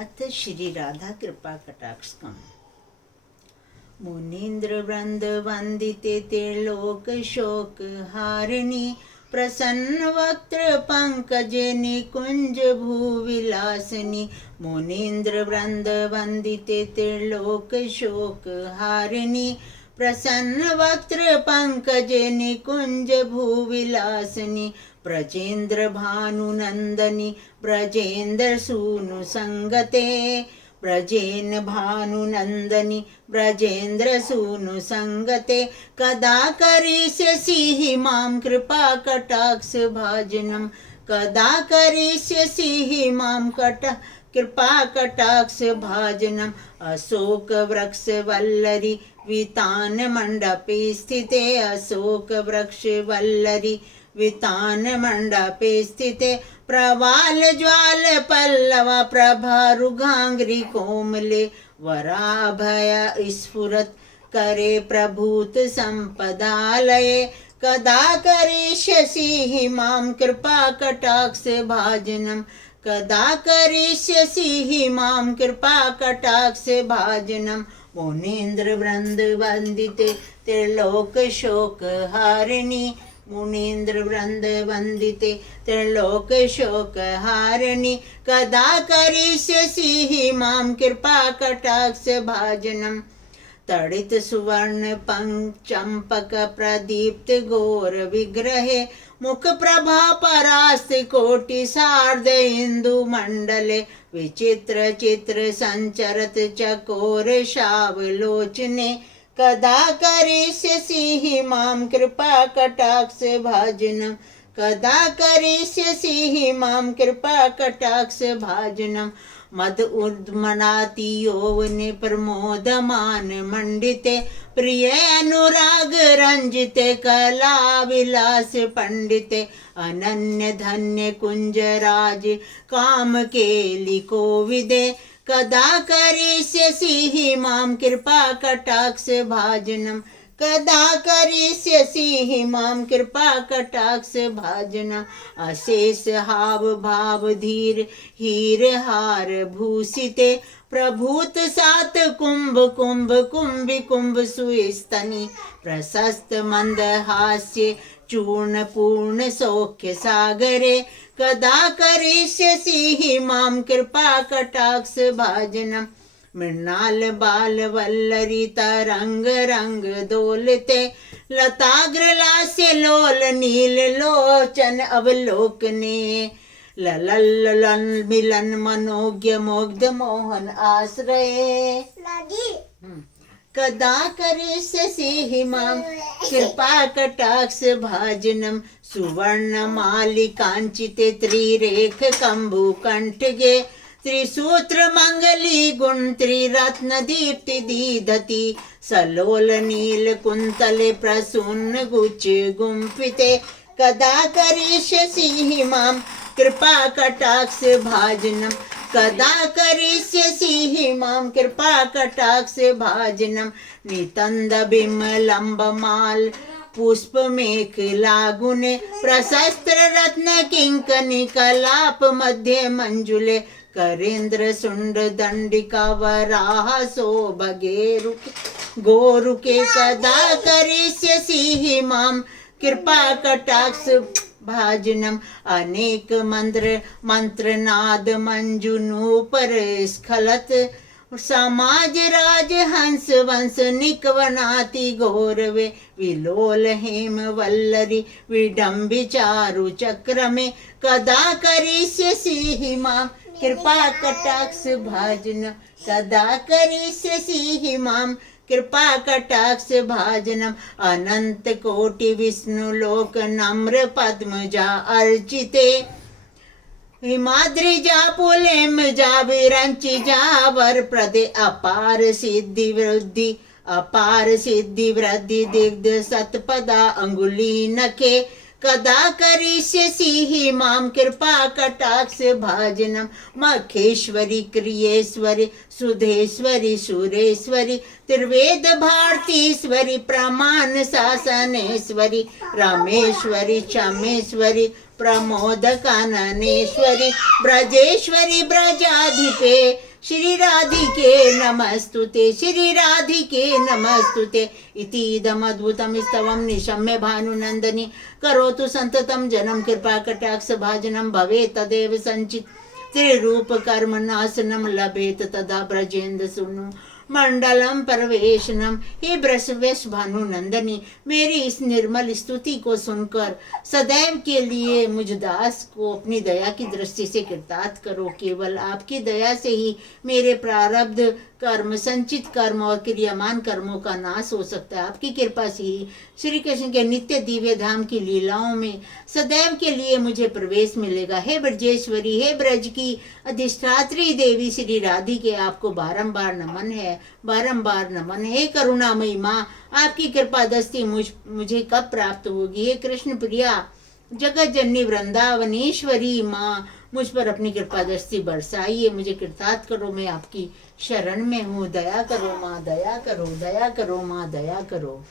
अथ श्री राधा कृपा कटाक्षकम्। मुनीन्द्र वृंद वंदिते त्रिलोक शोक हारिणी प्रसन्न वक्त्र पंकजे निकुंज भूविलासिनी। मुनीन्द्र वृंद वंदिते त्रिलोक शोक हारिणी प्रसन्न वक्त्र पंकजे निकुंज भूविलासिनी। ब्रजेन्द्र भानुनंदनी ब्रजेन्द्र सूनु संगते। ब्रजेन भानुनंदनी ब्रजेन्द्र सूनु संगते। कदा करिष्यसि मां कृपा कटाक्ष भाजनम। कदा करिष्यसि मां कृपा कटाक्ष भाजनम। अशोक वृक्ष वल्लरी वितान मंडपे स्थिते। अशोक वृक्ष वल्लरी वितान मंडपे स्थिते। प्रवाल ज्वाल पल्लव प्रभारुघांग्री कोमले। वराभय स्फुरत करे प्रभूत संपदालये। कदा करिष्यसि मां कृपा कटाक्ष भाजनम। कदा करिष्यसि मां कृपा कटाक्ष भाजनम। मुनीन्द्र वृंद वंदिते त्रिलोक शोक हारिणी। मुनीन्द्र वृंद वंदिते त्रिलोक शोक हारिणी। कदा करिष्यसि मां कृपा कटाक्ष भाजनम। तड़ित सुवर्ण पंक चंपक प्रदीप्त घोर विग्रहे। मुख प्रभा परास्त कोटि सार्ध इंदु मंडले। विचित्र चित्र संचरत चकोर शावलोचने। कदा करिष्यसि मां कृपा कटाक्ष भाजनम। कदा करिष्यसि मां कृपा कटाक्ष भाजनम। मद उद्मनाति यौवने प्रमोदमान मंडिते। प्रिय अनुराग रंजिते कला विलास पंडिते। अनन्य धन्य कुंजराज काम केली कोविदे। कदा करिष्यसि मां कृपा कटाक्ष भाजनम। कदा करिष्यसि मां कृपा कटाक्ष भाजनम। अशेष हाव भाव धीर हीर हार भूषिते। प्रभूत सात कुंभ कुंभ कुंभी कुंभ सुस्तनी। प्रशस्त मंद हास्य चूर्ण पूर्ण सौख्य सागरे। कदा करिष्यसि मां कृपा कटाक्ष भाजनम। मृणाल बाल वल्लरी तरंग रंग दोलते। लताग्रलास्य लोल नील लोचन अवलोकने। ललल मिलन मनोज्ञ मुग्ध मोहन आश्रये। कदा करिष्यसि मां कृपा कटाक्ष भाजनम। सुवर्ण मालिकांचिते त्रिरेख कंभु कंठगे। त्रिसूत्र मंगली गुण त्रिरत्न दीप्ति दीधति। सलोल नील कुंतले प्रसून्न गुच्छ गुंफिते। कदा करिष्यसि मां कृपा कटाक्ष भाजनम। कदा करिष्यसि मां कृपा कटाक्ष भाजनम। नितंद बिमलंब माल पुष्प मेख लागुने। प्रशस्त्र रत्न किंकनी कलाप मध्य मंजुले। करेंद्र सुंड दंडिका वराह शोभगे गोरुके। कदा करिष्यसि मां कृपा कटाक्ष भाजनम। अनेक मंत्र नाद मंजुनूपर स्खलत। समाज राज हंस वंश निकवनाति गौरवे। विलोल हेम वल्लरी विडम्बि चारु चक्र में। कदा करिष्यसि मां कृपा कटाक्ष भाजनम। कदा करिष्यसि मां कृपा कटाक्ष भाजनम। अनंत कोटि विष्णु लोक नम्र पद्मजा अर्चिते। हिमाद्रि जा पुलेम जा विरंचि जा वर प्रदे। अपार सिद्धि वृद्धि अपार सिद्धि वृद्धि दिग्ध सतपदा अंगुली नखे। कदा करिष्यसि मां कृपा कटाक्ष भाजनम। मखेश्वरी क्रियेश्वरी सुधेश्वरी सुरेश्वरी। त्रिवेद भारतीश्वरी प्रमाण शासनेश्वरी। रामेश्वरी क्षमेश्वरी प्रमोद काननेश्वरी ब्रजेश्वरी ब्रजाधिपे श्री राधिके नमस्तुते श्री राधिके नमस्तुते इतीदमद्भुतं स्तवं निशम्य भानुनंदनी करोतु संततं जनम कृपा कटाक्ष भाजनं भवेत् तदेव संचित त्रिरूप कर्म नाशनम लभेत तदा ब्रजेन्द्र सुनु मंडलम परवेशनम। हे ब्रसवेश भानुनंदनी, मेरी इस निर्मल स्तुति को सुनकर सदैव के लिए मुझ दास को अपनी दया की दृष्टि से कृतार्थ करो। केवल आपकी दया से ही मेरे प्रारब्ध कर्म, संचित कर्म और क्रियामान कर्मों का नाश हो सकता है। आपकी कृपा से ही श्री कृष्ण के नित्य दिव्य धाम की लीलाओं में सदैव के लिए मुझे प्रवेश मिलेगा। हे ब्रजेश्वरी, हे ब्रज की अधिष्ठात्री देवी श्री राधिके, आपको बारंबार नमन है, बारंबार नमन है। हे करुणामयी माँ, आपकी कृपा दृष्टि मुझे कब प्राप्त होगी। हे कृष्ण प्रिया जगत जननी वृंदावनेश्वरी माँ, मुझ पर अपनी कृपा दृष्टि बरसाइए, मुझे कृतार्थ करो, मैं आपकी शरण में हूँ। दया करो माँ, दया करो, दया करो माँ, दया करो।